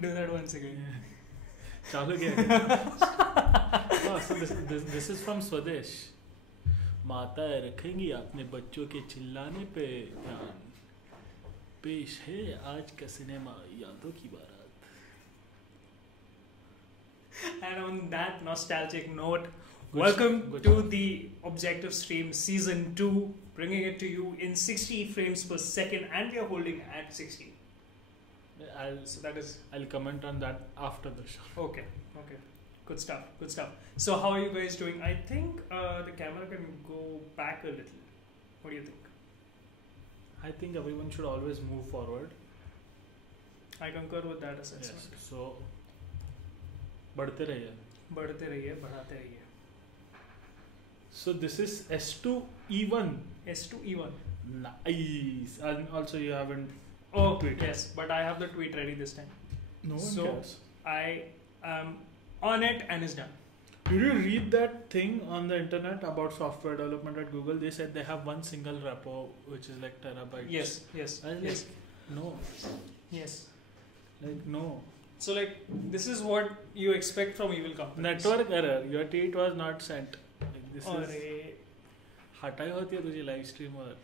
Do that once again. चालू किया. So this is from Swadesh. माताएं रखेंगी अपने बच्चों के चिल्लाने पे ध्यान. पेश है आज का सिनेमा यादों की बारात. And on that nostalgic note, welcome to the Objective Stream Season 2, bringing it to you in 60 frames per second, and we are holding at 60. I'll comment on that after the show. Okay. Good stuff. So how are you guys doing? I think the camera can go back a little. What do you think? I think everyone should always move forward. I concur with that assessment. Yes. So बढ़ते रहिए. बढ़ते रहिए. So this is S02E01. S02E01. Nice. And also you haven't. Oh, tweet. Yes, but I have the tweet ready this time. No one cares. I am on it and it's done. Did you read that thing on the internet about software development at Google? They said they have one single repo which is like terabytes. Yes. Like, no. Yes. Like no. So like this is what you expect from evil companies. Network error. Your tweet was not sent. Like this is. हटाई होती है तुझे live stream और.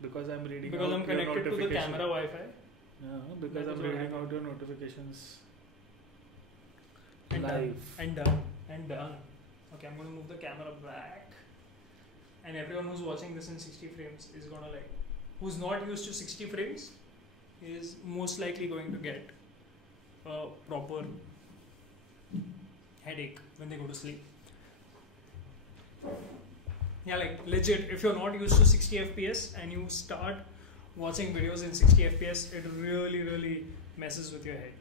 Because I'm reading. Because I'm connected to the camera Wi-Fi. Yeah, because I'm reading out your notifications. And live. Done. Okay, I'm going to move the camera back. And everyone who's watching this in 60 frames is going to like, who's not used to 60 frames, is most likely going to get a proper headache when they go to sleep. Yeah, like legit, if you're not used to 60 FPS and you start watching videos in 60 FPS, it really messes with your head.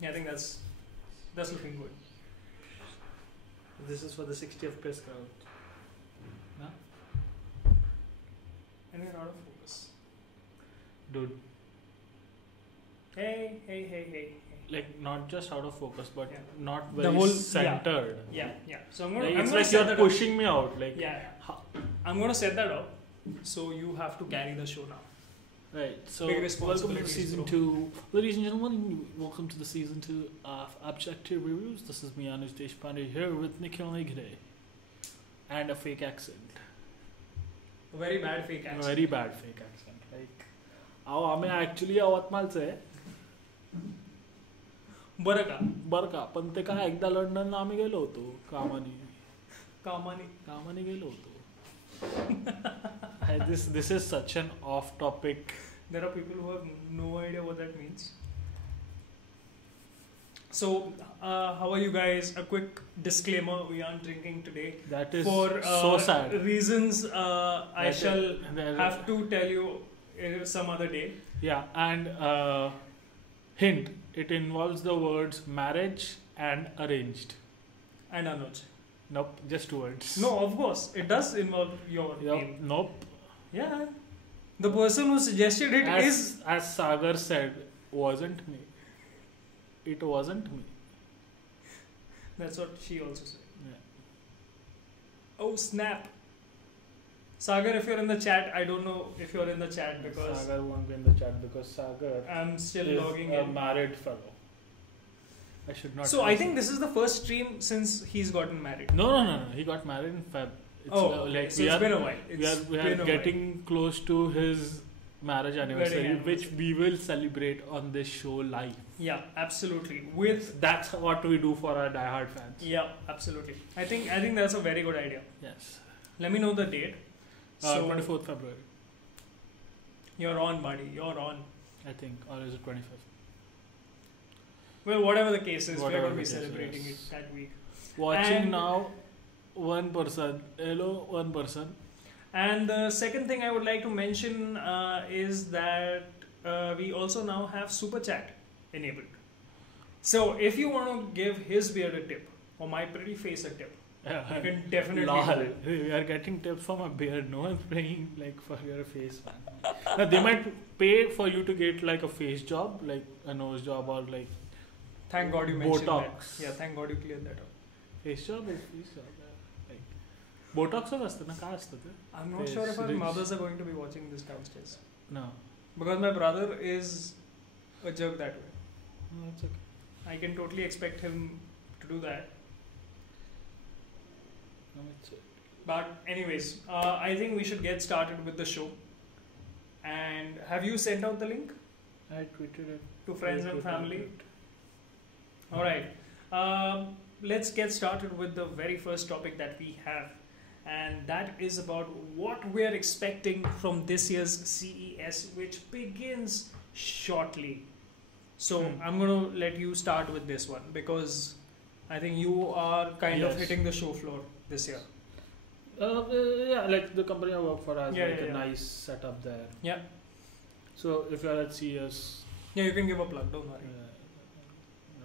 Yeah, I think that's looking good. This is for the 60 FPS crowd. No? And we're out of focus. Dude. Hey. Like not just out of focus, but not the very whole, centered. Yeah. So I'm gonna. Like, I'm it's gonna like you're pushing me out. Like I'm gonna set that up. So you have to carry the show now. Right. So welcome to season 2, ladies and gentlemen. Welcome to the season 2 of Objective Reviews. This is me, Anuj Deshpande, here with Nikhil Negre, and a fake accent. A very bad fake accent. Very bad fake accent. Like, I'm actually Yawatmal से. बरं का पण ते काय एकदा लंडनला आम्ही गेलो होतो कामाने गेलो होतो. This is such an off topic. There are people who have no idea what that means. So how are you guys? A quick disclaimer, we aren't drinking today. That is for so sad. Reasons I shall have to tell you some other day. Yeah, and hint, it involves the words marriage and arranged. And Anuj. Nope, just 2 words. No, of course. It does involve your name. Nope. Yeah. The person who suggested it is... As Sagar said, wasn't me. It wasn't me. That's what she also said. Yeah. Oh, snap. Sagar, if you're in the chat, I don't know if you're in the chat because... Sagar won't be in the chat because Sagar I'm still is logging a in. married fellow. I should not... So I think this is the first stream since he's gotten married. No. He got married in Feb. Like so it's been a while. We are getting close to his marriage anniversary, which we will celebrate on this show live. Yeah, absolutely. That's what we do for our diehard fans. Yeah, absolutely. I think that's a very good idea. Yes. Let me know the date. 24th February. You're on, buddy. You're on. I think, or is it 25th? Well, whatever the case is, we're going to be celebrating it that week. Watching now, one person. Hello, one person. And the second thing I would like to mention is that we also now have Super Chat enabled. So if you want to give his beard a tip, or my pretty face a tip, you can definitely do it. We are getting tips for my beard. No one's paying like for your face, man. Now, they might pay for you to get like a face job, like a nose job, or like thank God you mentioned Botox. that. Yeah, thank God you cleared that up. Face job is face job. Like Botox असतं ना काय असतं ते? I'm not sure if our mothers are going to be watching this downstairs. No. Because my brother is a jerk that way. No, it's okay. I can totally expect him to do that. No, it's okay. But anyways, I think we should get started with the show. And have you sent out the link I tweeted it. to friends and family? All right. Let's get started with the very first topic that we have, and that is about what we are expecting from this year's CES, which begins shortly. So I'm going to let you start with this one because I think you are kind of hitting the show floor this year. Yeah, like the company I work for has a nice setup there. Yeah. So if you're at CES, yeah, you can give a plug. Don't worry.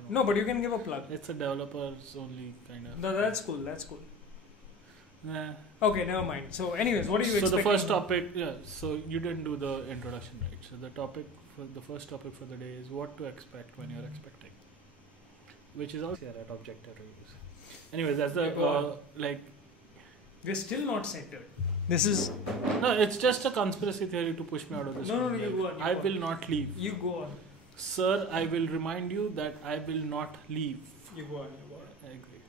No, but you can give a plug. It's a developers only kind of. No, that's cool. That's cool. Nah. Okay, never mind. So, anyways, what are you expecting? So the first topic, so you didn't do the introduction, right? So the first topic for the day is what to expect when you're expecting, which is also here at Objective Reviews. Anyways, that's the We're still not centered. This is no, it's just a conspiracy theory to push me out of this. No, you go on. I will not leave. You go on. Sir, I will remind you that I will not leave. You go on. I agree.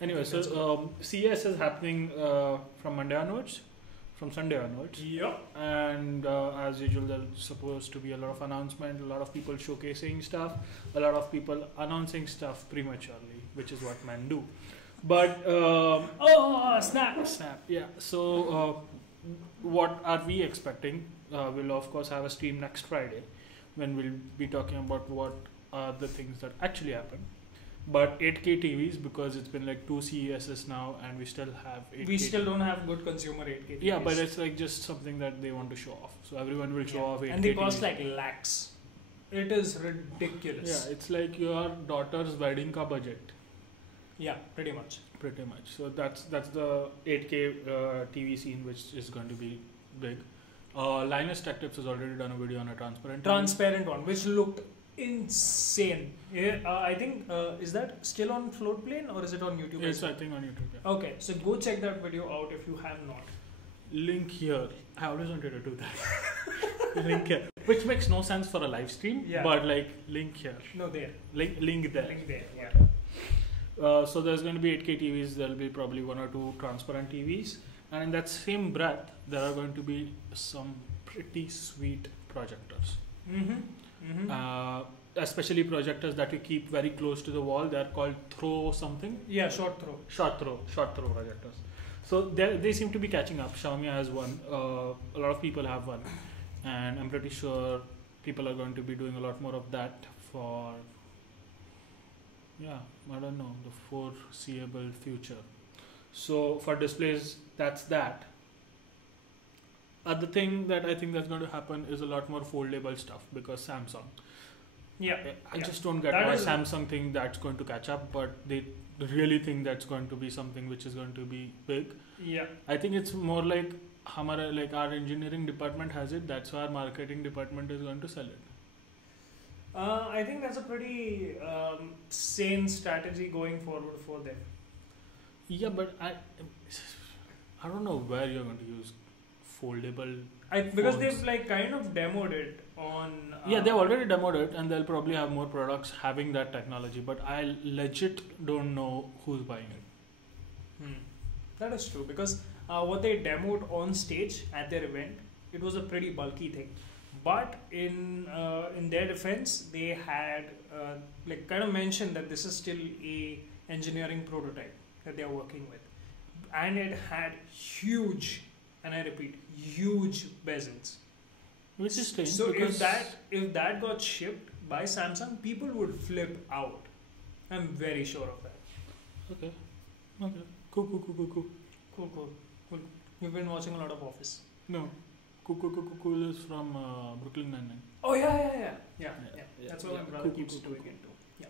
Anyway, so CES is happening from Monday onwards, from Sunday onwards. Yep. And as usual, there's supposed to be a lot of announcement, a lot of people showcasing stuff, a lot of people announcing stuff prematurely, which is what men do. But snap! Yeah. So what are we expecting? We'll of course have a stream next Friday, when we'll be talking about what are the things that actually happen. But 8K TVs, because it's been like 2 CESs now and we still have 8K. We still don't have good consumer 8K TVs. Yeah, but it's like just something that they want to show off. So everyone will show off 8K and they cost TVs. like lakhs. It is ridiculous. Yeah, it's like your daughter's wedding ka budget. Yeah, pretty much. Pretty much. So that's the 8K TV scene, which is going to be big. Linus Tech Tips has already done a video on a transparent one, which looked insane. I think is that still on Floatplane or is it on YouTube? Yes, I think on YouTube. Yeah. Okay, so go check that video out if you have not. Link here. I always wanted to do that. Link here, which makes no sense for a live stream. Yeah. But like link here. No, there. Link there. Link there. Yeah. So there's going to be 8K TVs. There'll be probably 1 or 2 transparent TVs, and in that same breath, there are going to be some pretty sweet projectors. Especially projectors that you keep very close to the wall. They are called throw something. Yeah, short throw Projectors. So they seem to be catching up. Xiaomi has one. A lot of people have one, and I'm pretty sure people are going to be doing a lot more of that for. Yeah, I don't know, the foreseeable future. So for displays, that's that. Other thing that I think that's going to happen is a lot more foldable stuff because Samsung. Yeah. I just don't get why Samsung think that's going to catch up, but they really think that's going to be something which is going to be big. Yeah. I think it's more like our engineering department has it, that's why our marketing department is going to sell it. I think that's a pretty sane strategy going forward for them. Yeah, but I don't know where you're going to use foldable. Because phones. they've like kind of demoed it on. Yeah, they've already demoed it, and they'll probably have more products having that technology. But I legit don't know who's buying it. That is true because what they demoed on stage at their event, it was a pretty bulky thing. But in their defense, they had kind of mentioned that this is still a engineering prototype that they are working with, and it had huge, and I repeat, huge bezels. Which is strange. So if that got shipped by Samsung, people would flip out. I'm very sure of that. Okay. Cool. You've been watching a lot of Office. No. Cool is from Brooklyn Nine-Nine. Oh yeah. That's what my brother keeps doing it too. Yeah.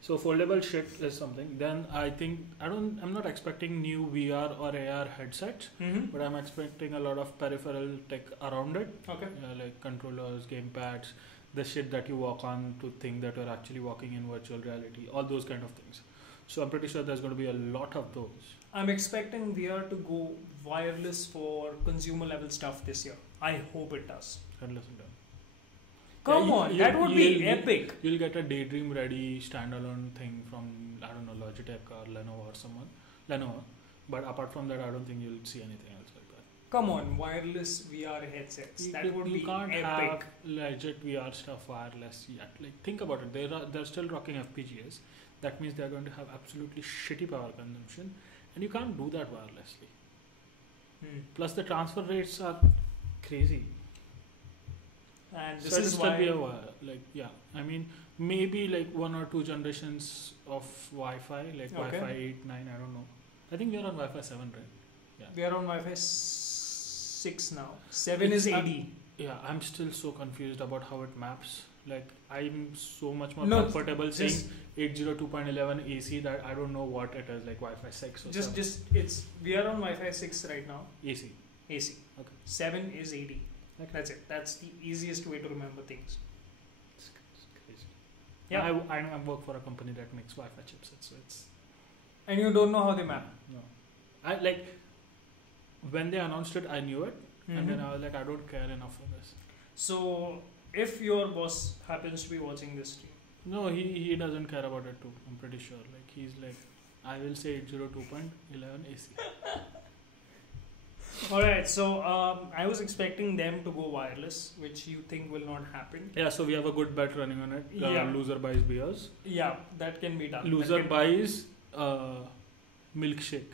So foldable shit is something. Then I think I'm not expecting new VR or AR headsets, but I'm expecting a lot of peripheral tech around it. Okay. Like controllers, game pads, the shit that you walk on to think that you're actually walking in virtual reality, all those kind of things. So I'm pretty sure there's going to be a lot of those. I'm expecting VR to go wireless for consumer level stuff this year. I hope it does. Headless and done. Come on, that would be epic. You'll get a Daydream ready standalone thing from, I don't know, Logitech or Lenovo or someone. Lenovo. But apart from that, I don't think you'll see anything else like that. Come on, wireless VR headsets. That would be can't epic. have legit VR stuff wireless yet. Like, think about it. They're still rocking FPGAs. That means they're going to have absolutely shitty power consumption, and you can't do that wirelessly. Plus, the transfer rates are crazy. And So this is why. be a while. Like, yeah, I mean, maybe like 1 or 2 generations of Wi-Fi, like Wi-Fi 8, 9. I don't know. I think we are on Wi-Fi 7, right? Yeah. We are on Wi-Fi 6 now. 7 is 80. Yeah, I'm still so confused about how it maps. Like, I'm so much more No, comfortable saying 802.11 AC that I don't know what it is, like Wi-Fi 6 or we are on Wi-Fi 6 right now. AC. AC. Okay. 7 is 80. Okay. That's it. That's the easiest way to remember things. It's crazy. Yeah. I work for a company that makes Wi-Fi chipsets, so it's... And you don't know how they map. No. I like, when they announced it, I knew it. And then I was like, I don't care enough for this. So, if your boss happens to be watching this stream. No, he doesn't care about it too. I'm pretty sure. Like, he's like, I will say 802.11 AC. Alright, so I was expecting them to go wireless, which you think will not happen. Yeah, so we have a good bet running on it. Loser buys beers. Yeah, that can be done. Loser buys milkshake.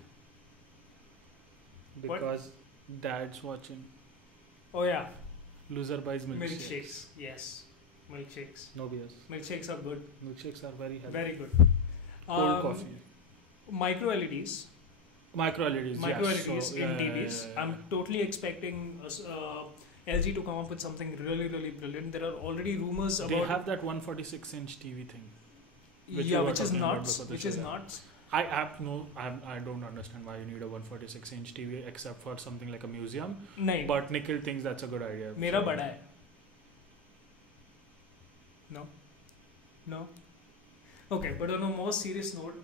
Because dad's watching. Oh yeah. Loser buys milkshakes. Milkshakes, yes. Milkshakes. No beers. Milkshakes are good. Milkshakes are very healthy. Very good. Cold coffee. Micro LEDs. Micro LEDs, Micro yes. LEDs So, in TVs. I'm totally expecting LG to come up with something really, really brilliant. There are already rumors about... They have that 146-inch TV thing. Which is nuts. I don't understand why you need a 146-inch TV except for something like a museum. No. But Nikhil thinks that's a good idea. Mera bada hai. No. Okay, but on a more serious note,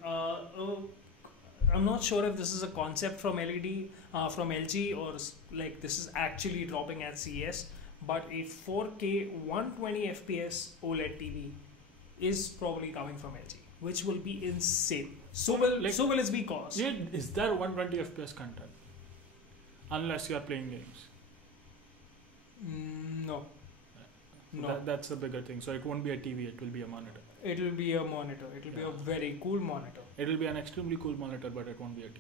I'm not sure if this is a concept from from LG, or like this is actually dropping at CES. But a 4K 120 FPS OLED TV is probably coming from LG, which will be insane. So will its be cost. Yeah, is there 120 FPS content? Unless you are playing games. No. That's a bigger thing. So it won't be a TV, it will be a monitor. It will be a monitor. It will be a very cool monitor. It will be an extremely cool monitor, but it won't be a TV.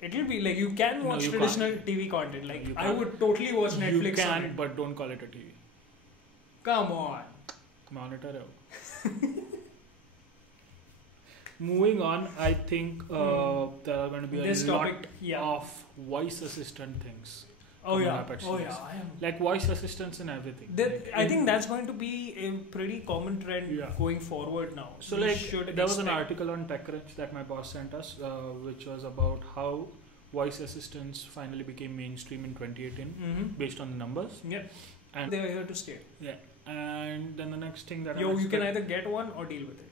It will be like you can watch traditional TV content. Like I would totally watch Netflix. You can, but don't call it a TV. Come on. Monitor. Moving on, I think there are going to be a lot of voice assistant things. I am. Like voice assistants and everything. I think that's going to be a pretty common trend going forward now. So there was an article on TechCrunch that my boss sent us, which was about how voice assistants finally became mainstream in 2018 based on the numbers. Yeah. And they are here to stay. Yeah. And then the next thing that you can either get one or deal with it.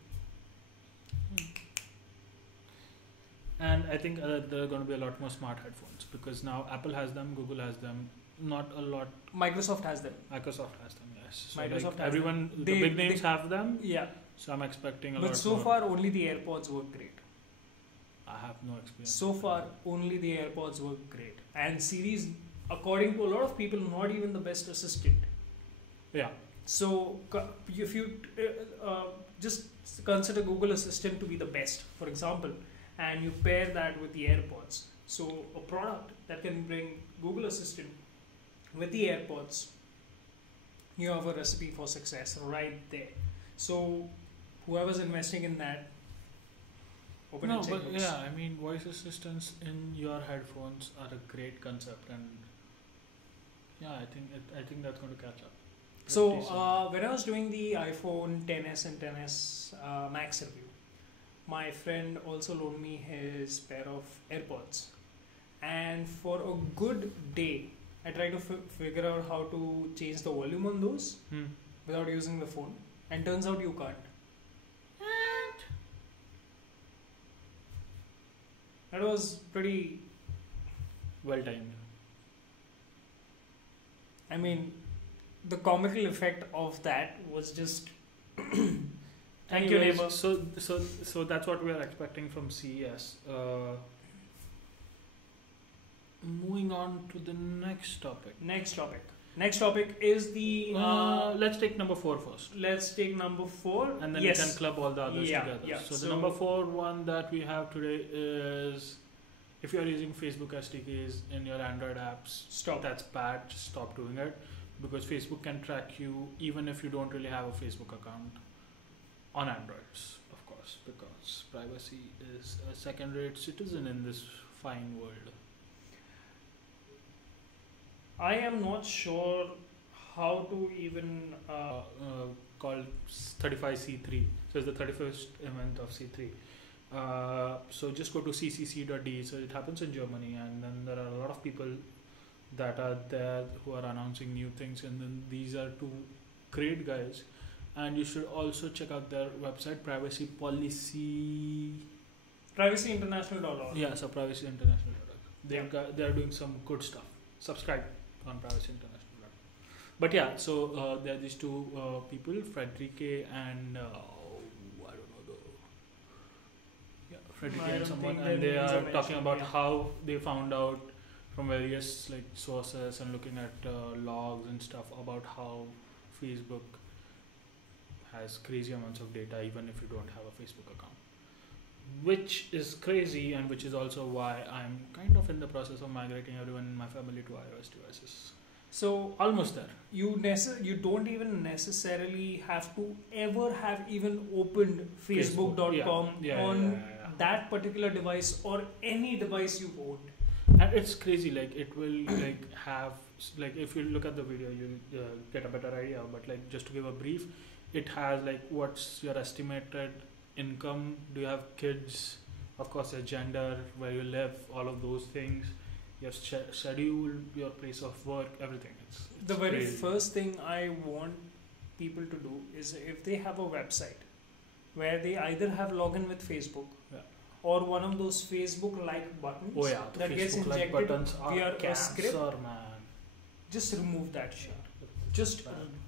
And I think there are going to be a lot more smart headphones because now Apple has them, Google has them, not a lot. Microsoft has them. Microsoft has them, yes. So Microsoft has everyone, them. The big names have them. Yeah. So I'm expecting a lot more. But so far, only the AirPods work great. I have no experience. So far, only the AirPods work great. And Siri's, according to a lot of people, not even the best assistant. Yeah. So if you just consider Google Assistant to be the best, for example, and you pair that with the AirPods. So a product that can bring Google Assistant with the AirPods, you have a recipe for success right there. So whoever's investing in that, open and check books. Yeah, I mean voice assistants in your headphones are a great concept, and yeah, I think that's going to catch up. So when I was doing the iPhone XS and XS Max review, my friend also loaned me his pair of AirPods, and for a good day I tried to figure out how to change the volume on those without using the phone, and turns out you can't. That was pretty well timed. I mean, the comical effect of that was just. Thank you, Anyways, neighbor. So that's what we are expecting from CES. Moving on to the next topic. Next topic is the. Let's take number 4 first. Let's take number 4. And then yes. we can club all the others together. Yeah. So the number 4 one that we have today is, if you are using Facebook SDKs in your Android apps, Stop. That's bad. Just stop doing it, because Facebook can track you even if you don't really have a Facebook account on Androids, of course, because privacy is a second-rate citizen in this fine world. I am not sure how to even. Called 35C3. So it's the 31st event of C3. So just go to ccc.de. So it happens in Germany, and then there are a lot of people that are there who are announcing new things, and then these are 2 great guys. And you should also check out their website, Privacy PrivacyInternational.org. Yeah, so PrivacyInternational.org. They are doing some good stuff. Subscribe on PrivacyInternational.org. But yeah, so there are these 2 people, Frederique and I don't know Frederique and someone, and they are talking about how they found out from various like sources and looking at logs and stuff about how Facebook has crazy amounts of data even if you don't have a Facebook account, which is crazy, and which is also why I'm kind of in the process of migrating everyone in my family to iOS devices. So almost there. You don't even necessarily have to ever have even opened Facebook.com on that particular device or any device you own. And it's crazy, like it will like have, like if you look at the video you'll get a better idea, but like just to give a brief, it has like what's your estimated income, do you have kids, of course your gender, where you live, all of those things, your schedule, your place of work, everything. It's the very crazy. First thing I want people to do is, if they have a website where they either have login with Facebook or one of those Facebook like buttons that Facebook gets like injected buttons via cancer, a script, man. Just remove that shit. Just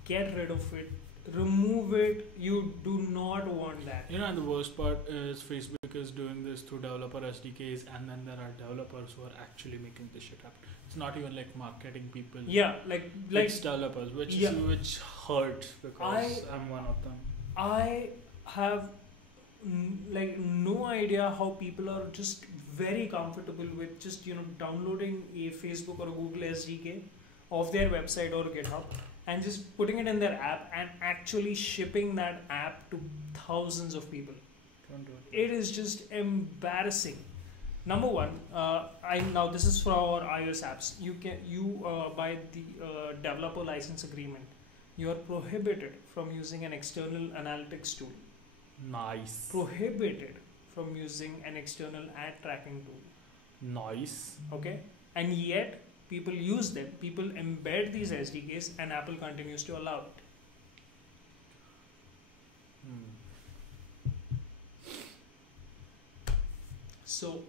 get rid of it. Remove it. You do not want that. You know, and the worst part is Facebook is doing this through developer SDKs, and then there are developers who are actually making this shit happen. It's not even like marketing people. Yeah, like it's developers, which hurts, because I'm one of them. I have like no idea how people are just very comfortable with just downloading a Facebook or a Google SDK of their website or GitHub and just putting it in their app and actually shipping that app to thousands of people. Don't do it. It is just embarrassing. Number one, now this is for our iOS apps. You by the developer license agreement, you are prohibited from using an external analytics tool. Nice. Prohibited from using an external ad tracking tool. Nice. Okay, and yet people use them. People embed these SDKs, and Apple continues to allow it. So,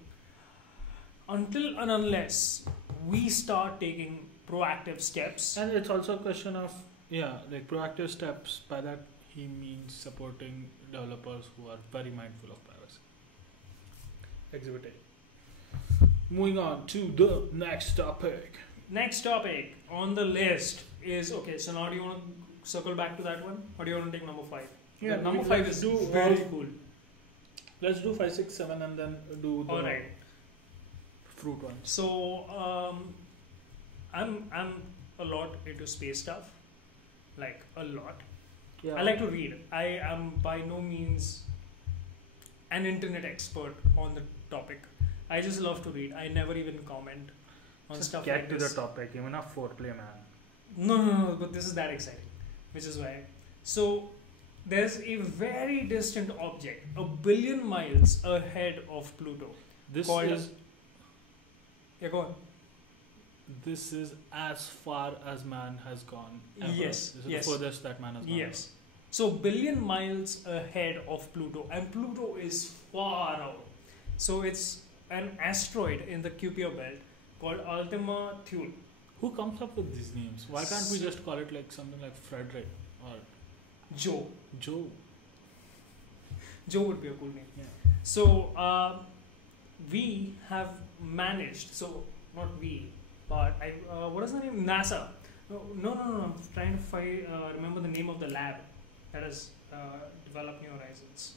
until and unless we start taking proactive steps, and it's also a question of like proactive steps. By that he means supporting developers who are very mindful of privacy. Exhibit A. Moving on to the next topic. Next topic on the list is so now do you want to circle back to that one, or do you want to take number 5? Yeah, number 5 is very cool. Let's do 5, 6, 7 and then do the fruit ones. So I'm a lot into space stuff, like a lot. Yeah. I like to read. I am by no means an internet expert on the topic. I just love to read. I never even comment on Just stuff get like to this. the topic. Even a foreplay, man. No, but this is that exciting, which is why. So there's a very distant object, 1 billion miles ahead of Pluto. This called is go on. This is as far as man has gone ever. Yes, This is yes. the furthest that man has gone. Yes. So 1 billion miles ahead of Pluto, and Pluto is far out. So it's an asteroid in the Kuiper belt called Ultima Thule. Who comes up with these names? Why can't we just call it like something like Frederick or Joe. Joe? Joe would be a cool name. Yeah. So we have managed. So not we, but what is the name? NASA. No. I'm trying to remember the name of the lab that has developed New Horizons.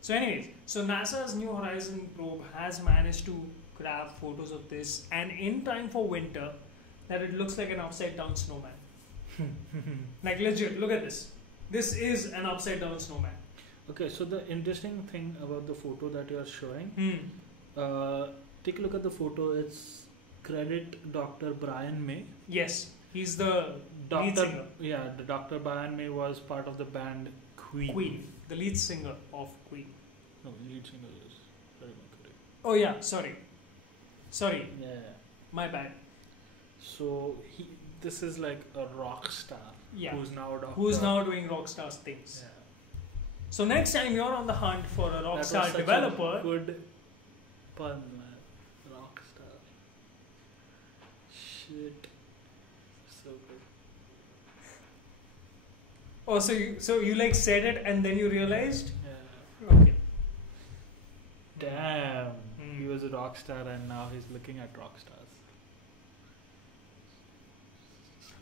So anyways, so NASA's New Horizon probe has managed to grab photos of this, and in time for winter, that it looks like an upside down snowman. Like legit, look at this. This is an upside down snowman. Okay, so the interesting thing about the photo that you are showing, take a look at the photo. It's credit Dr. Brian May. Yes, he's the lead singer. Yeah, the Dr. Brian May was part of the band Queen. Queen, the lead singer of Queen. No, lead singer is Freddie Mercury. Oh yeah, sorry, Yeah. my bad. So this is like a rock star. Yeah. Who's now doing rock stars things. Yeah. So next time you're on the hunt for a rock That star was such developer, a good pun, man. Rock star. Shit. So good. oh so you like said it and then you realized? Yeah. Okay. Damn. Hmm. He was a rock star and now he's looking at rock stars.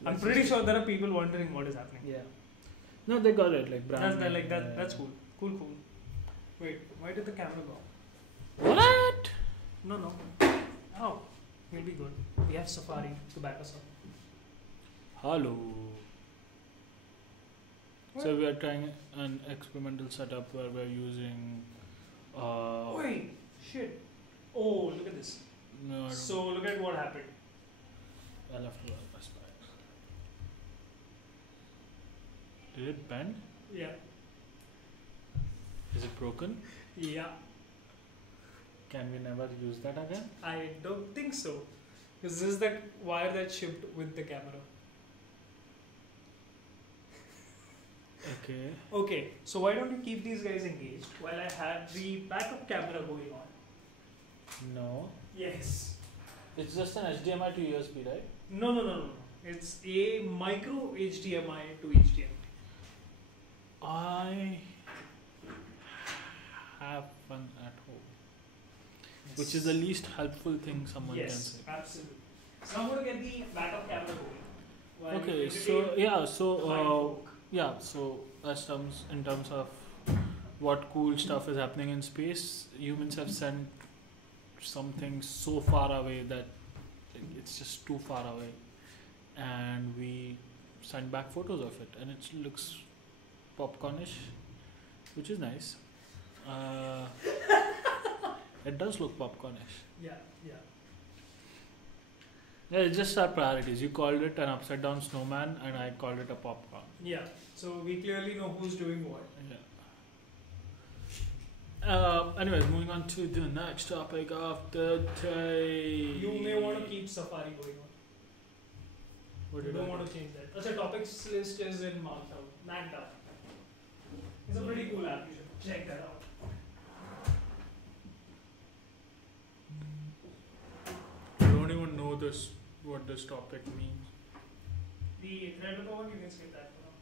I'm pretty sure there are people wondering what is happening. Yeah. No, they got it. Like Brian. That's cool. Cool. Wait, why did the camera go? What? No. Oh, we'll be good. We have Safari to back us up. Hello. What? So we are trying an experimental setup where we're using. Wait, shit. Oh, look at this. No, I don't. So look at what happened. I'll have to learn my spikes. Did it bend? Yeah. Is it broken? Yeah. Can we never use that again? I don't think so. Because this is the wire that shipped with the camera. Okay. Okay, so why don't you keep these guys engaged while I have the backup camera going on? No. Yes. It's just an HDMI to USB, right? No. It's a micro HDMI to HDMI. I have fun at home. Which is the least helpful thing someone can say. Yes, absolutely. So I'm going to get the backup camera going. while Okay, you so entertain yeah, the so fine folk. yeah, so in terms of what cool stuff is happening in space, humans have sent something so far away that it's just too far away, and we sent back photos of it, and it looks popcornish, which is nice. It does look popcornish. Yeah. Yeah, it's just our priorities. You called it an upside down snowman, and I called it a popcorn. Yeah. So we clearly know who's doing what. Yeah. Anyways, moving on to the next topic of the day. You may want to keep Safari going on. What You did don't I want to change that. That's a topics list is in Magged Out. It's a pretty cool app. You should check that out. I don't even know what this topic means. The Threadripper one, you can skip that for now.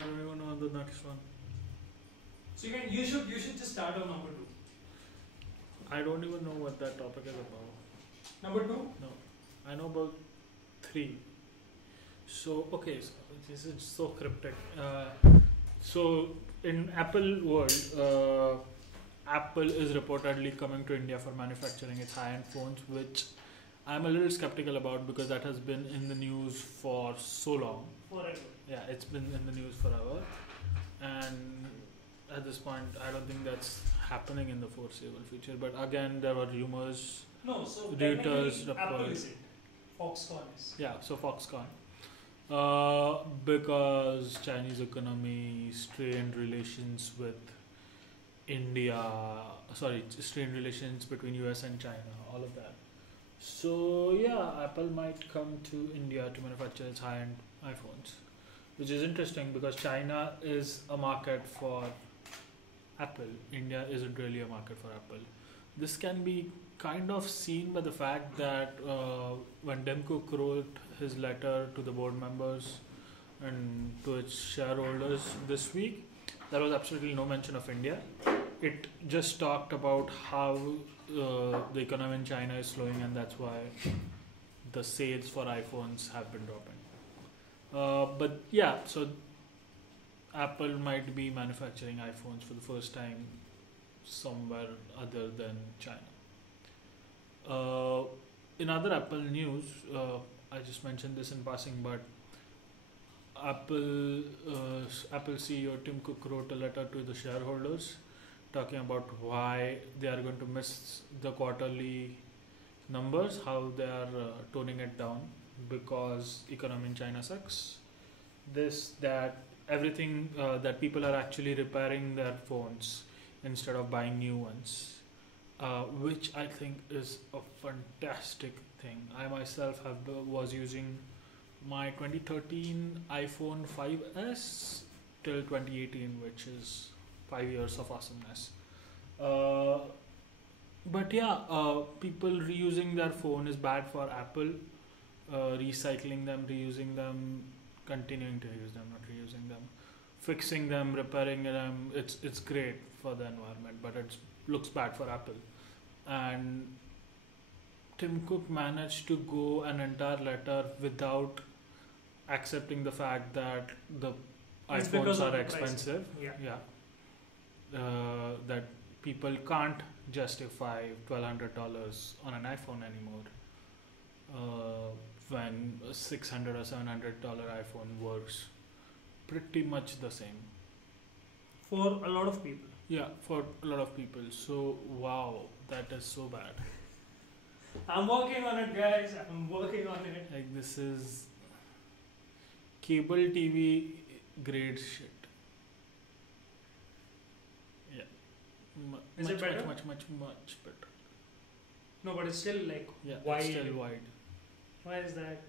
I don't even know the next one. So you should just start on number 2. I don't even know what that topic is about. Number 2? No, I know about 3. So okay, so this is so cryptic. So in Apple world, Apple is reportedly coming to India for manufacturing its high-end phones, which I'm a little skeptical about because that has been in the news for so long. Forever. Yeah, it's been in the news forever, and at this point, I don't think that's happening in the foreseeable future. But again, there were rumors. No, so Reuters technically Apple report. is it. Foxconn is. Yeah, so Foxconn. Because Chinese economy strained relations with India, strained relations between US and China, all of that. So yeah, Apple might come to India to manufacture its high-end iPhones, which is interesting because China is a market for Apple. India isn't really a market for Apple. This can be kind of seen by the fact that when Tim Cook wrote his letter to the board members and to its shareholders this week, there was absolutely no mention of India. It just talked about how the economy in China is slowing, and that's why the sales for iPhones have been dropping. But yeah, so Apple might be manufacturing iPhones for the first time somewhere other than China. In other Apple news, I just mentioned this in passing, but Apple CEO Tim Cook wrote a letter to the shareholders talking about why they are going to miss the quarterly numbers, how they are toning it down because economy in China sucks. That everything that people are actually repairing their phones instead of buying new ones, which I think is a fantastic thing. I myself was using my 2013 iPhone 5S till 2018, which is 5 years of awesomeness. But yeah, people reusing their phone is bad for Apple. Recycling them, reusing them, continuing to use them, not reusing them, fixing them, repairing them, it's great for the environment, but it looks bad for Apple. And Tim Cook managed to go an entire letter without accepting the fact that the It's iPhones because of are the expensive. Yeah. That people can't justify $1,200 on an iPhone anymore. When a $600 or $700 iPhone works pretty much the same. For a lot of people. Yeah, for a lot of people. So, wow, that is so bad. I'm working on it, guys. I'm working on it. Like, this is cable TV grade shit. Yeah. Is it better? Much better. No, but it's still like Yeah, it's still wide. Why is that?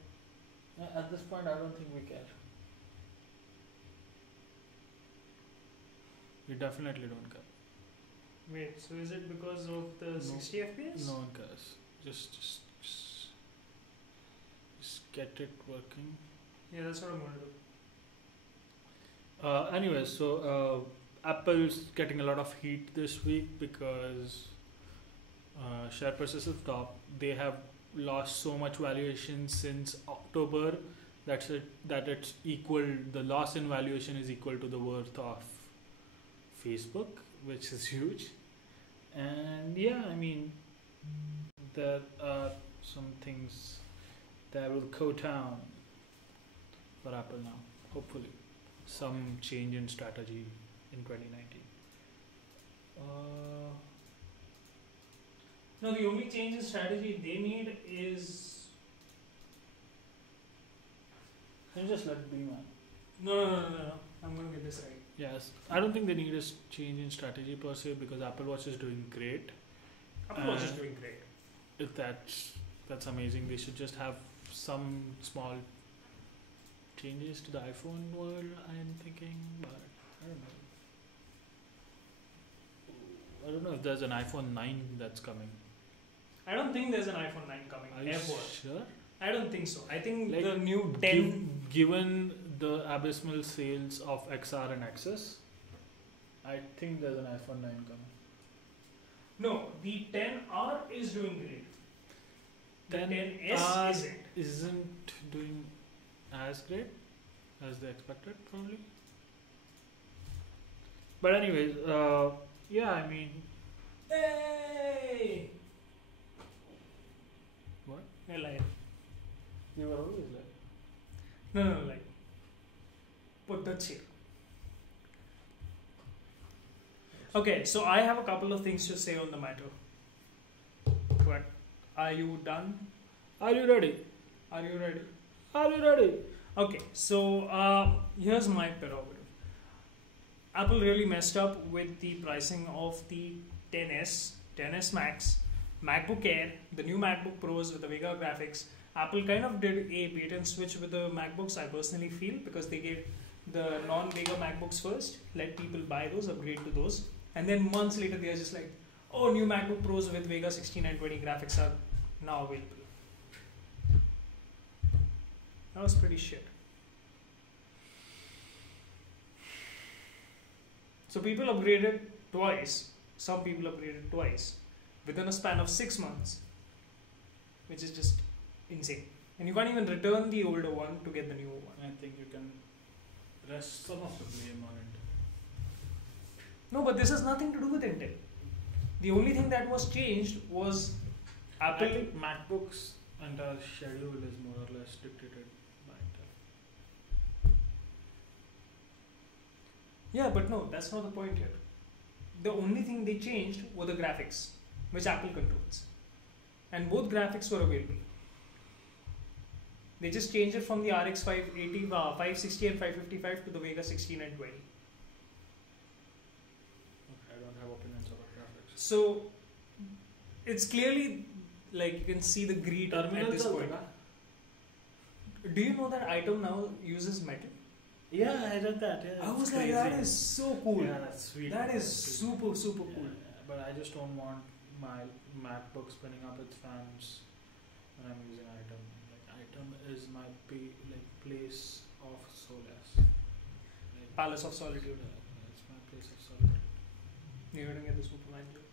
At this point, I don't think we care. We definitely don't care. Wait, so is it because of the 60 FPS? No one cares. Just get it working. Yeah, that's what I'm going to do. Anyway, so Apple's getting a lot of heat this week because share prices have dropped. They have lost so much valuation since October that it's equal. The loss in valuation is equal to the worth of Facebook, which is huge. And yeah, I mean, there are some things that will go down for Apple now. Hopefully, some change in strategy in 2019. No, the only change in strategy they need is. Can you just let it be, man? No. I'm going to get this right. Yes, I don't think they need a change in strategy per se because Apple Watch is doing great. Apple Watch is doing great. If that's amazing. They should just have some small changes to the iPhone world, I'm thinking, but I don't know if there's an iPhone 9 that's coming. I don't think there's an iPhone 9 coming. Are you ever. sure? I don't think so. I think Like, the new 10. Given the abysmal sales of XR and XS, I think there's an iPhone 9 coming. No, the 10R is doing great. The 10S isn't doing as great as they expected, probably. But anyways, yeah, I mean, Hey! what? I lied. You were always like. No, like. Put the chair. Okay, so I have a couple of things to say on the matter. But are you done? Are you ready? Are you ready? Are you ready? Okay, so here's my prerogative. Apple really messed up with the pricing of the 10s, 10s Max, MacBook Air, the new MacBook Pros with the Vega graphics. Apple kind of did a bait and switch with the MacBooks, I personally feel, because they gave the non-Vega MacBooks first, let people buy those, upgrade to those, and then months later they're just like, oh, new MacBook Pros with Vega 16 and 20 graphics are now available. That was pretty shit. So people upgraded twice. Some people upgraded twice within a span of 6 months, which is just insane. And you can't even return the older one to get the newer one. I think you can rest some of the blame on it. No, but this has nothing to do with Intel. The only thing that was changed was Apple. I think MacBook's entire schedule is more or less dictated by Intel. Yeah, but no, that's not the point here. The only thing they changed were the graphics, which Apple controls. And both graphics were available. They just changed it from the RX 580, 560 and 555 to the Vega 16 and 20. Okay, I don't have opinions about graphics. So, it's clearly like you can see the greed at this point. Do you know that item now uses metal? Yeah, I read that. Yeah, I was crazy. like, that is so cool. Yeah, that's sweet. That is super, super cool. Yeah, but I just don't want my MacBook spinning up its fans when I'm using item. Like item is my place of solace. Like, Palace of Solitude. It's my place of solitude. You're gonna get the Superman joke.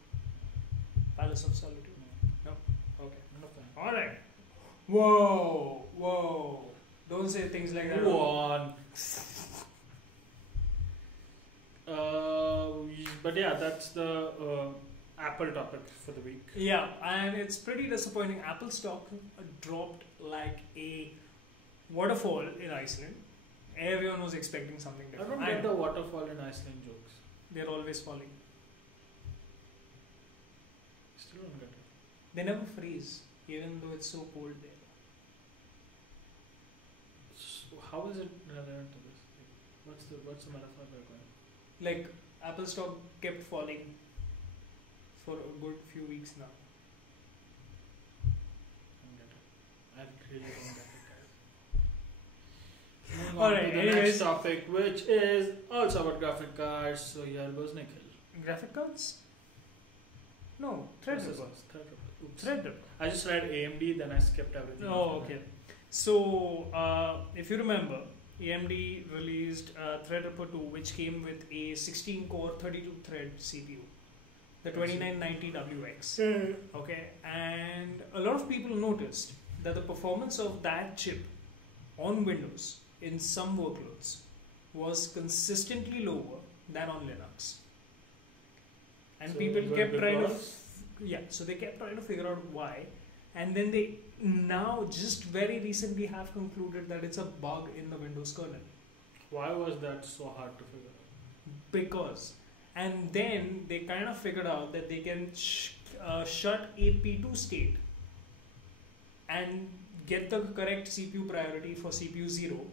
Palace of Solitude. No. Okay. None of that. All right. Whoa, whoa! Don't say things like that. Go on. But yeah, that's the Apple topic for the week. Yeah, and it's pretty disappointing. Apple stock dropped like a waterfall in Iceland. Everyone was expecting something I different. don't get the waterfall in Iceland jokes. They're always falling. Still don't get it. They never freeze, even though it's so cold there. So how is it relevant to this? Like, what's the metaphor they're going? Like, Apple stock kept falling for a good few weeks now. I really don't get it, guys. Moving on Alright, to the anyways. next topic, which is also about graphic cards. So here goes Nikhil. Graphic cards? No, Threadripper. Oops. Threadripper. I just read AMD, then I skipped everything. Oh, okay. So, if you remember, AMD released Threadripper 2, which came with a 16-core, 32-thread CPU, the 2990WX. Okay, and a lot of people noticed that the performance of that chip on Windows in some workloads was consistently lower than on Linux. And So people was it kept trying to, because- so they kept trying to figure out why. And then they now just very recently have concluded that it's a bug in the Windows kernel. Why was that so hard to figure out? Because, and then they kind of figured out that they can shut a P2 state and get the correct CPU priority for CPU 0,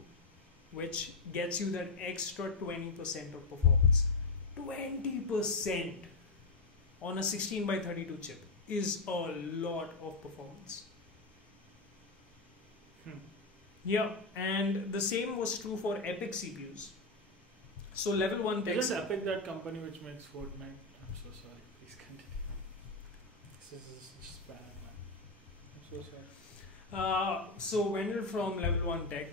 which gets you that extra 20% of performance. 20% on a 16x32 chip is a lot of performance. Yeah, and the same was true for Epic CPUs. So level 1 tech. Isn't Epic that company which makes Fortnite? I'm so sorry. Please continue. This is just bad, man. I'm so sorry. So Wendell from Level 1 Tech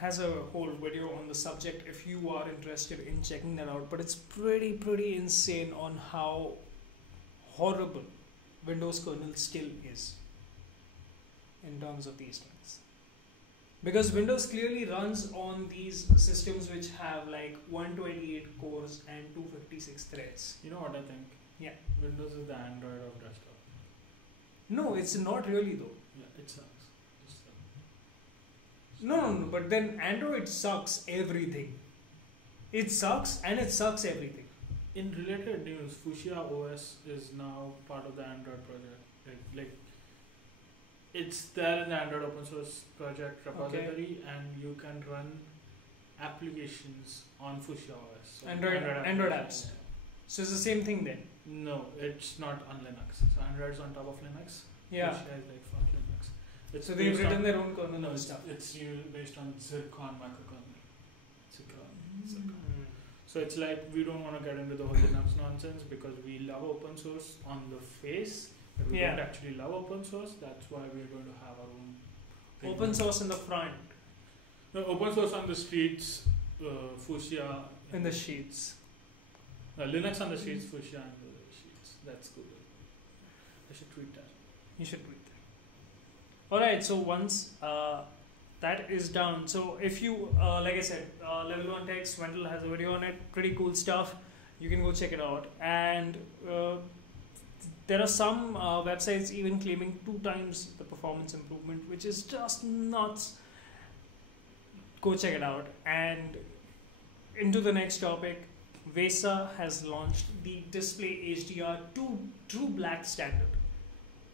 has a whole video on the subject if you are interested in checking that out. But it's pretty insane on how horrible Windows kernel still is in terms of these things. Because Windows clearly runs on these systems which have like 128 cores and 256 threads. You know what I think? Yeah. Windows is the Android of desktop. No, it's not really though. Yeah, it sucks. Just, No, but then Android sucks everything. It sucks and it sucks everything. In related news, Fuchsia OS is now part of the Android project. Like it's there in the Android open source project repository, and you can run applications on Fuchsia OS. So Android apps. Yeah. So it's the same thing then. No, it's not on Linux. So Android's on top of Linux. Yeah. Fuchsia is like fuck Linux. It's So they've based written on- their own kernel No, and it's, stuff. it's based on Zircon microkernel. Zircon. Mm. So it's like we don't want to get into the whole Linux nonsense because we love open source on the face, but we don't actually love open source. That's why we're going to have our own thing. Open source in the front. No, open source on the streets, Fuchsia In the sheets. Linux on the streets, Fuchsia on the sheets. That's good. I should tweet that. You should read that. Alright, so once that is done, so if you, like I said, Level 1 Text, Wendell has a video on it, pretty cool stuff. You can go check it out. And there are some websites even claiming 2 times the performance improvement, which is just nuts. Go check it out. And into the next topic, VESA has launched the Display HDR True Black standard.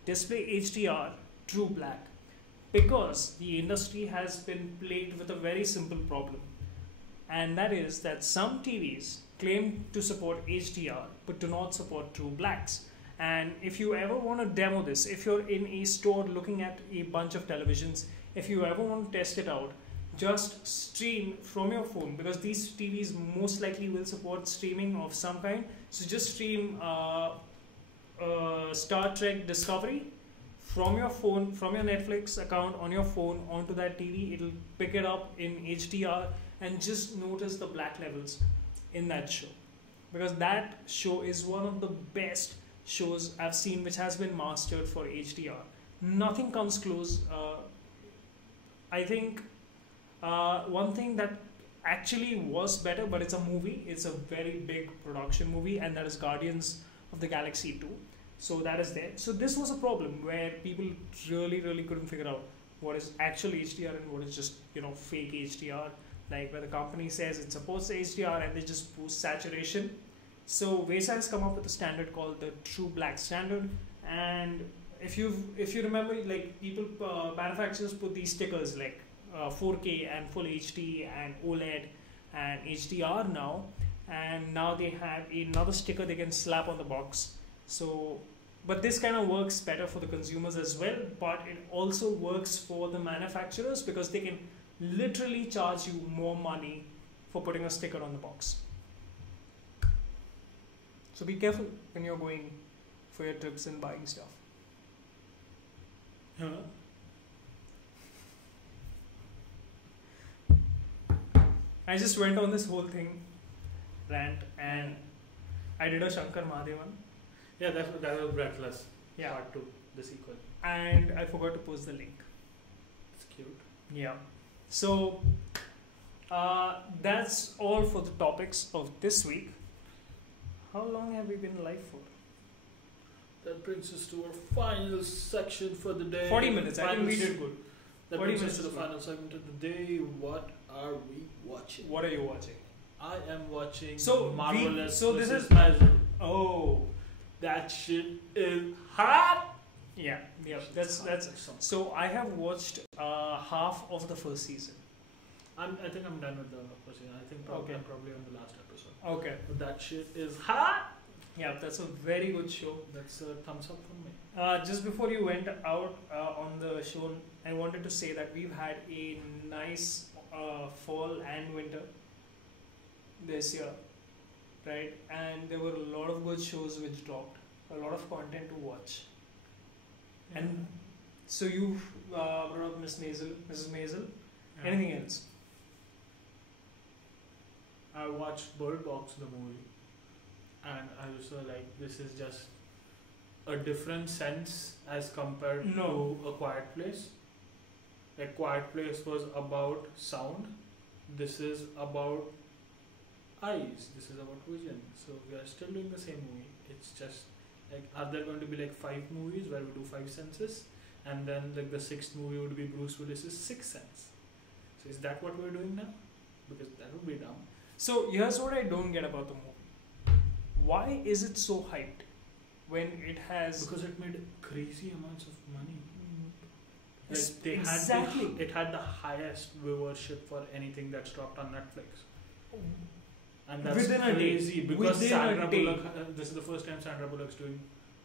Display HDR True Black, because the industry has been plagued with a very simple problem, and that is that some TVs claim to support HDR but do not support True Blacks. And if you ever want to demo this, if you're in a store looking at a bunch of televisions, if you ever want to test it out, just stream from your phone, because these TVs most likely will support streaming of some kind. So just stream Star Trek Discovery from your phone, from your Netflix account on your phone onto that TV. It'll pick it up in HDR, and just notice the black levels in that show, because that show is one of the best shows I've seen which has been mastered for HDR. Nothing comes close. I think one thing that actually was better, but it's a movie, it's a very big production movie, and that is Guardians of the Galaxy 2. So that is there. So this was a problem where people really couldn't figure out what is actual HDR and what is just, fake HDR. Like where the company says it supports HDR and they just boost saturation. So VESA has come up with a standard called the True Black standard. And if you remember, like manufacturers put these stickers like 4K and Full HD and OLED and HDR now, and now they have another sticker they can slap on the box. So, but this kind of works better for the consumers as well, but it also works for the manufacturers because they can literally charge you more money for putting a sticker on the box. So be careful when you're going for your trips and buying stuff. I just went on this whole thing rant and I did a Shankar Mahadevan. Yeah, that was Breathless. Yeah. Part 2, the sequel. And I forgot to post the link. It's cute. Yeah. So that's all for the topics of this week. How long have we been live for? That brings us to our final section for the day. 40 minutes. I think we did good. That brings us to the final segment of the day. What are we watching? What are you watching? I am watching Marvelous. So this is Maisel. Oh, that shit is hot. Yeah. That's. So I have watched half of the first season. I think I'm done with the first season. I think I'm probably on the last episode. Okay. But that shit is hot. Yeah, that's a very good show. That's a thumbs up from me. Just before you went out on the show, I wanted to say that we've had a nice fall and winter this year, right? And there were a lot of good shows which dropped, a lot of content to watch. Yeah. And so you brought up Mrs. Maisel. Yeah. Anything else? I watched Bird Box, the movie, and I was like, this is just a different sense as compared to A Quiet Place. A Quiet Place was about sound. This is about eyes. This is about vision. So we are still doing the same movie. It's just like, are there going to be like 5 movies where we do 5 senses, and then like the 6th movie would be Bruce Willis's 6th sense? So is that what we're doing now? Because that would be dumb. So here's what I don't get about the movie. Why is it so hyped when it has? Because it made crazy amounts of money. Like it had the highest viewership for anything that's dropped on Netflix. And that's within crazy because Sandra day. Bullock. This is the first time Sandra Bullock's doing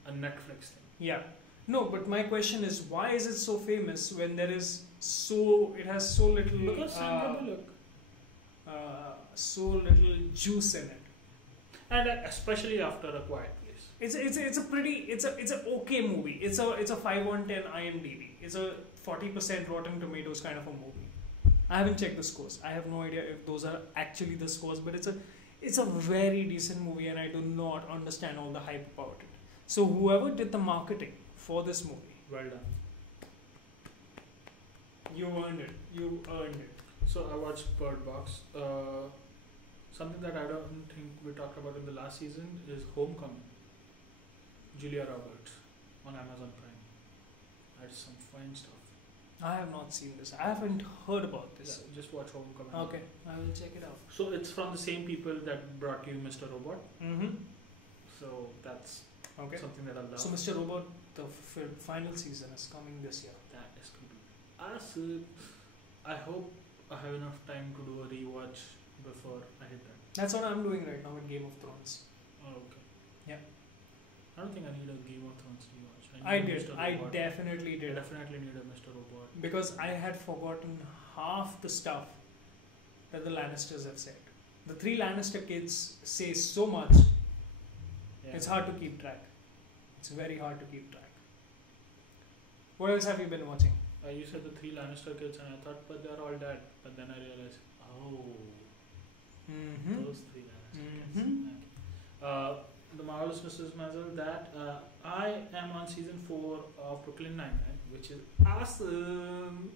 a Netflix thing. Yeah. No, but my question is, why is it so famous when it has so little? Because Sandra Bullock. so little juice in it. And especially after A Quiet Place. It's a pretty it's a okay movie. It's a 5 on 10 IMDb. It's a 40% Rotten Tomatoes kind of a movie. I haven't checked the scores. I have no idea if those are actually the scores, but it's a very decent movie, and I do not understand all the hype about it. So whoever did the marketing for this movie, Well done. you earned it. You earned it. So I watched Bird Box. Something that I don't think we talked about in the last season is Homecoming. Julia Roberts on Amazon Prime. That's some fine stuff. I have not seen this. I haven't heard about this. Yeah, just watch Homecoming. Okay, I will check it out. So it's from the same people that brought you Mr. Robot. Mm-hmm. So that's Okay. something that I love. So Mr. Robot, the final season is coming this year. That is complete. Awesome. I hope I have enough time to do a rewatch before I hit that. That's what I'm doing right now with Game of Thrones. Oh, okay. Yeah. I don't think I need a Game of Thrones rewatch. I need did. Mr. I Robot. definitely I did. definitely need a Mr. Robot. Because I had forgotten half the stuff that the Lannisters have said. The 3 Lannister kids say so much, Yeah. it's hard to keep track. It's very hard to keep track. What else have you been watching? You said the 3 Lannister kids, and I thought, but they're all dead. But then I realized, Mm-hmm. those 3 Lannister Mhm. kids. The Marvelous Mrs. Maisel, that I am on season 4 of Brooklyn Nine-Nine, which is awesome.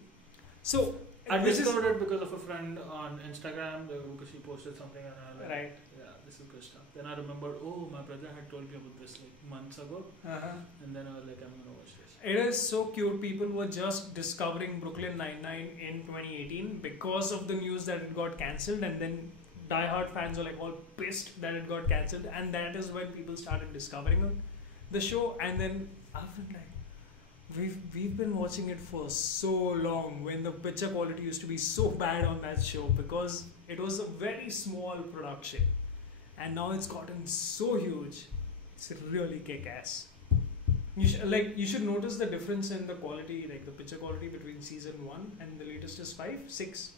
So, I this is- discovered it because of a friend on Instagram because she posted something, and I was like, Right. yeah, this is good stuff. Then I remembered, oh, my brother had told me about this like months ago, and then I was like, I'm gonna watch this. It is so cute. People were just discovering Brooklyn Nine-Nine in 2018 because of the news that it got cancelled, and then die-hard fans were like all pissed that it got cancelled, and that is when people started discovering the show. And then I've been like, we've been watching it for so long when the picture quality used to be so bad on that show because it was a very small production, and now it's gotten so huge. It's really kick-ass. You should notice the difference in the quality, like the picture quality between season 1 and the latest is 5, 6.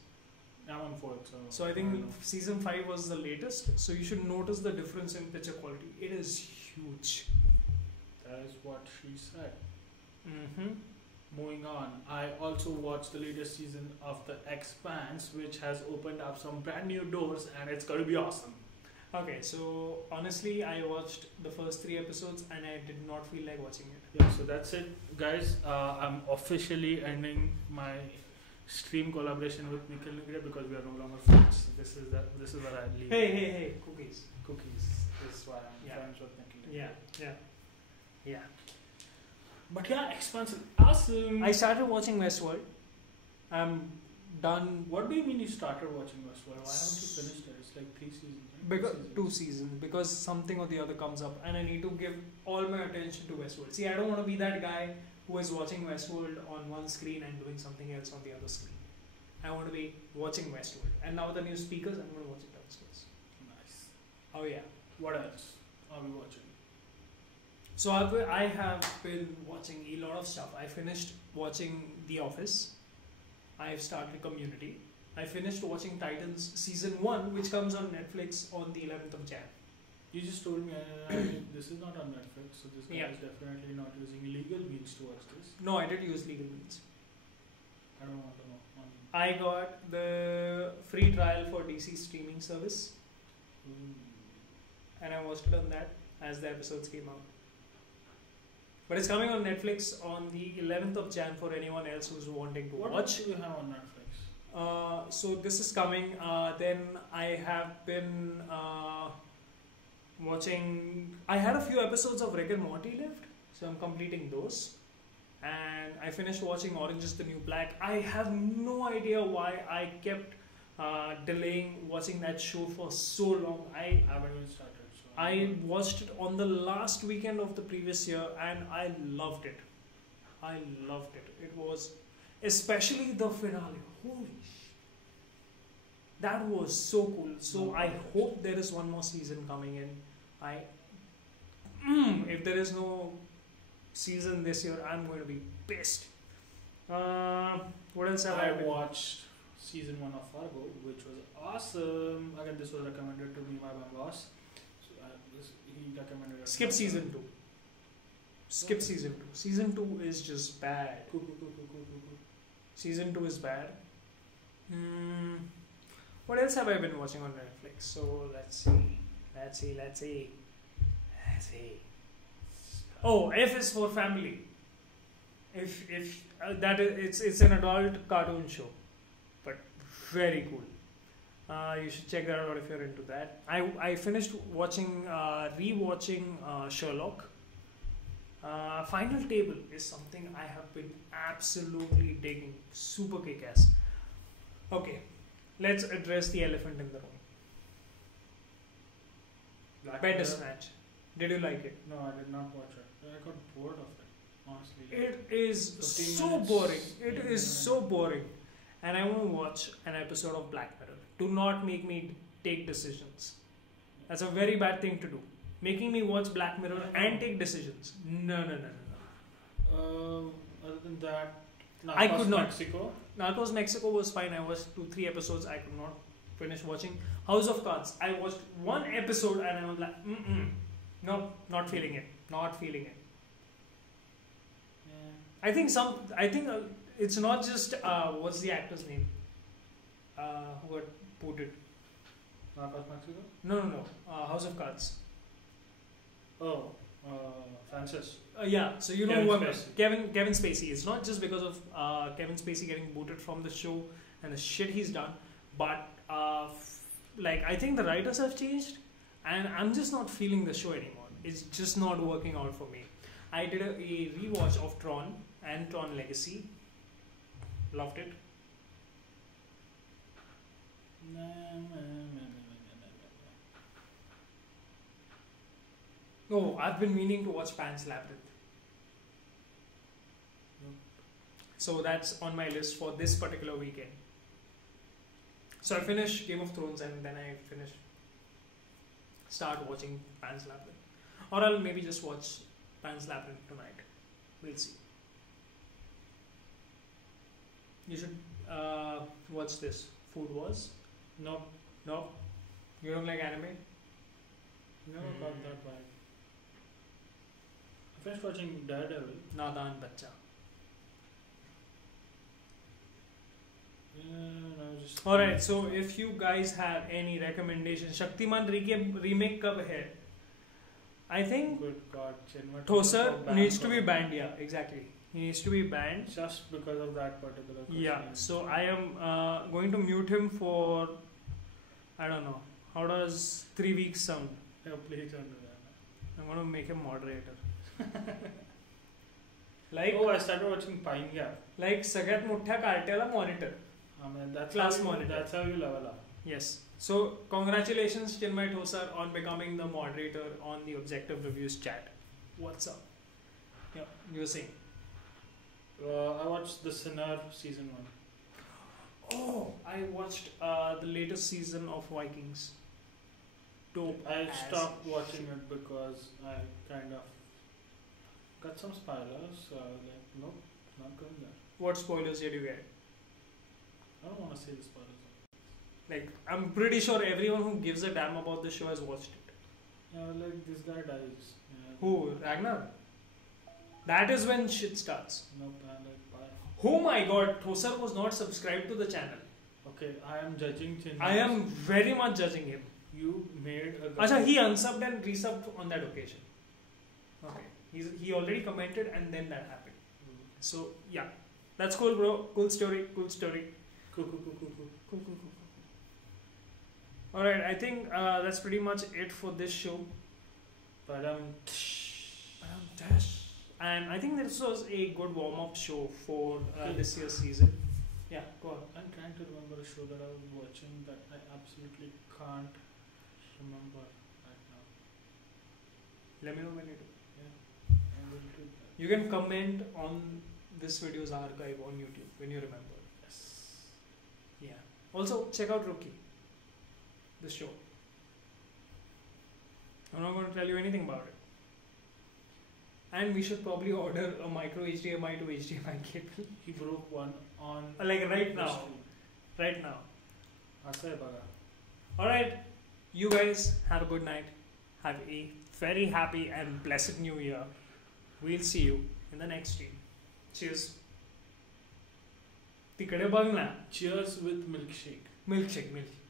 I'm on 4, So I think season 5 was the latest. So you should notice the difference in picture quality. It is huge. that is what she said. Mm-hmm. Moving on, I also watched the latest season of The Expanse, which has opened up some brand new doors, and it's going to be awesome. Okay, so honestly, I watched the first 3 episodes and I did not feel like watching it. Yeah, so that's it, guys. I'm officially ending my stream collaboration with Nikhil Nigre because we are no longer friends. This is where I leave. Hey, cookies. Cookies. This is why I'm Yeah. friends with Nikhil Nigre. Yeah. But yeah, Expanse is awesome. I started watching Westworld. I'm done. What do you mean you started watching Westworld? Why haven't you finished it? It's like 3 seasons. Right? Because 2 seasons, because something or the other comes up, and I need to give all my attention to Westworld. See, I don't want to be that guy who is watching Westworld on one screen and doing something else on the other screen. I want to be watching Westworld, and now with the new speakers, I'm going to watch it downstairs. Nice. Oh yeah. What else are we watching? So I have been watching a lot of stuff. I finished watching The Office. I've started Community. I finished watching Titans season 1, which comes on Netflix on the 11th of Jan. You just told me this is not on Netflix, so this guy Yeah. is definitely not using legal means to watch this. No, I did use legal means. I don't want to know. I got the free trial for DC streaming service, and I watched it on that as the episodes came out. But it's coming on Netflix on the 11th of Jan for anyone else who's wanting to What watch. do you have on Netflix? So this is coming. Then I have been watching. I had a few episodes of Rick and Morty left, so I'm completing those. And I finished watching Orange is the New Black. I have no idea why I kept delaying watching that show for so long. I haven't even started. So I watched it on the last weekend of the previous year and I loved it. I loved it. It was, especially the finale. Holy sh! That was so cool. So I hope there is one more season coming in. If there is no season this year, I'm going to be pissed. What else have I I been? watched season 1 of Fargo, which was awesome. Again, this was recommended to me by my boss. So he recommended it. Skip season 2. Skip season 2. Season 2 is just bad. Cool. Season 2 is bad. What else have I been watching on Netflix? So let's see. Oh, F is for Family. If that is, it's an adult cartoon show, but very cool. You should check that out if you're into that. I finished rewatching Sherlock. Final Table is something I have been absolutely digging. Super kick-ass. Okay, let's address the elephant in the room. Bandersnatch. Did you like it? No, I did not watch it. I got bored of it, honestly. It is 15 so minutes, boring. It 15 is minutes. so boring. And I want to watch an episode of Black Mirror. Do not make me take decisions. That's a very bad thing to do. Making me watch Black Mirror and take decisions. No. Other than that, I could not. Mexico. Narcos Mexico was fine. I watched 2-3 episodes. I could not finish watching. House of Cards. I watched one episode and I was like, no, not feeling it. Not feeling it. Yeah. I think it's not just what's the actor's name? Who had put it? Narcos Mexico? No. House of Cards. Oh, Francis. Yeah, so you know Kevin who I'm Spacey. Kevin Spacey. It's not just because of Kevin Spacey getting booted from the show and the shit he's done, but I think the writers have changed, and I'm just not feeling the show anymore. It's just not working out for me. I did a rewatch of Tron and Tron Legacy. Loved it. Oh, I've been meaning to watch Pan's Labyrinth. So that's on my list for this particular weekend. So I finish Game of Thrones and then I start watching Pan's Labyrinth. Or I'll maybe just watch Pan's Labyrinth tonight. We'll see. You should watch this. Food Wars. No, No? You don't like anime? never got that vibe. I finished watching Daredevil. Nadan Bacha. Just Alright, so if you guys have any recommendations, Shaktiman remake kab hai? I think Good God, Chinmay Tosar banned needs to from be it. banned, yeah, exactly. He needs to be banned. Just because of that particular question. Yeah, so I am going to mute him for, I don't know, how does 3 weeks sound? Yeah, please don't do that. I'm going to make him moderator. Oh, I started watching Pine Gap. Like सगळ्यात मोठ्या कार्ट्याला monitor. I mean, that's Class how you, monitor. That's how you level up. Yes. So congratulations Chinmay Thosar on becoming the moderator on the Objective Reviews chat. What's up? Yeah, you were saying. I watched The Sinner season 1. Oh, I watched the latest season of Vikings. Dope. I as stopped watching shit. it because I kind of got some spoilers. So I was like, nope, not going there. What spoilers did you get? I don't want to say the spoilers. Like, I'm pretty sure everyone who gives a damn about the show has watched it. Yeah, like this guy dies. Yeah. Who? Ragnar? That is when shit starts. Nope, I like bye. Oh my god, Thosar was not subscribed to the channel. Okay, I am judging Chinmay. I am very much judging him. You made a guy. Acha, he unsubbed and resubbed on that occasion. Okay. He already commented and then that happened. So, yeah. That's cool, bro. Cool story. Cool. Alright, I think that's pretty much it for this show. And I think this was a good warm-up show for this year's season. Yeah, go on. I'm trying to remember a show that I was watching that I absolutely can't remember right now. Let me know when you do. Yeah, I will do that. You can comment on this video's archive on YouTube when you remember. Yes. Yeah. Also, check out Rookie, the show. I'm not going to tell you anything about it. And we should probably order a micro HDMI to HDMI cable. He broke one on Like right the now. street. right now. असं आहे बघा. Alright, you guys have a good night. Have a very happy and blessed new year. We'll see you in the next stream. Cheers. तिकडे बघ ना. Cheers with milkshake. Milkshake.